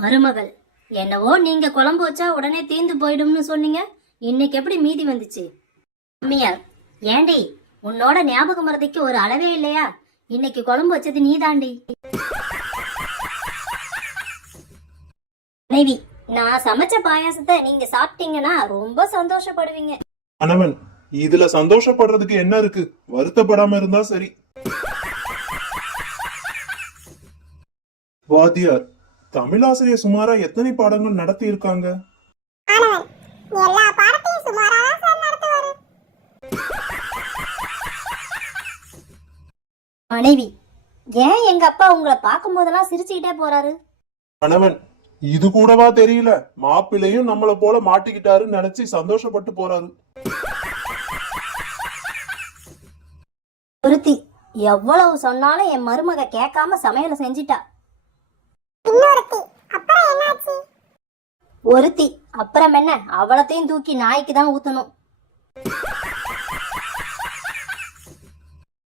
மருமகள், என்னவோ நீங்க குழம்பு வச்சா உடனே தீந்து போயிடும்னு சொன்னீங்க. இன்னைக்கு எப்படி மீதி வந்துச்சு? அம்மியார், ஏண்டி உன்னோட ஞாபக மறதிக்கு ஒரு அளவே இல்லையா? இன்னைக்கு குழம்பு வச்சது நீதாண்டி. மனைவி, நான் சமைச்ச பாயாசத்தை நீங்க சாப்பிட்டீங்கன்னா ரொம்ப சந்தோஷப்படுவீங்க. கணவன், இதுல சந்தோஷப்படுறதுக்கு என்ன இருக்கு? வருத்தப்படாம இருந்தா சரி. வாத்தியார், தமிழாசிரியர் சுமாரா எத்தனை பாடங்கள் நடத்தி இருக்காங்க? எல்லா பாடத்தையும் சுமாரா சார் நடத்துவாரு. மனைவி, ஏன் எங்க அப்பா உங்களை பார்க்கும் போதெல்லாம் சிரிச்சுக்கிட்டே போறாரு? கணவன், இது கூடவா தெரியல? மாப்பிள்ளையும் நம்மள போல மாட்டிக்கிட்டாருன்னு நினைச்சு சந்தோஷப்பட்டு போறாரு. ஒருத்தி, எவ்வளவு சொன்னாலும் என் மருமக கேட்காம சமையல செஞ்சிட்டா. இன்னொருத்தி, அப்புறம் என்னாச்சு? ஒருத்தி, அப்புறம் என்ன, அவளத்தையும் தூக்கி நாய்க்கு தான் ஊத்தணும்.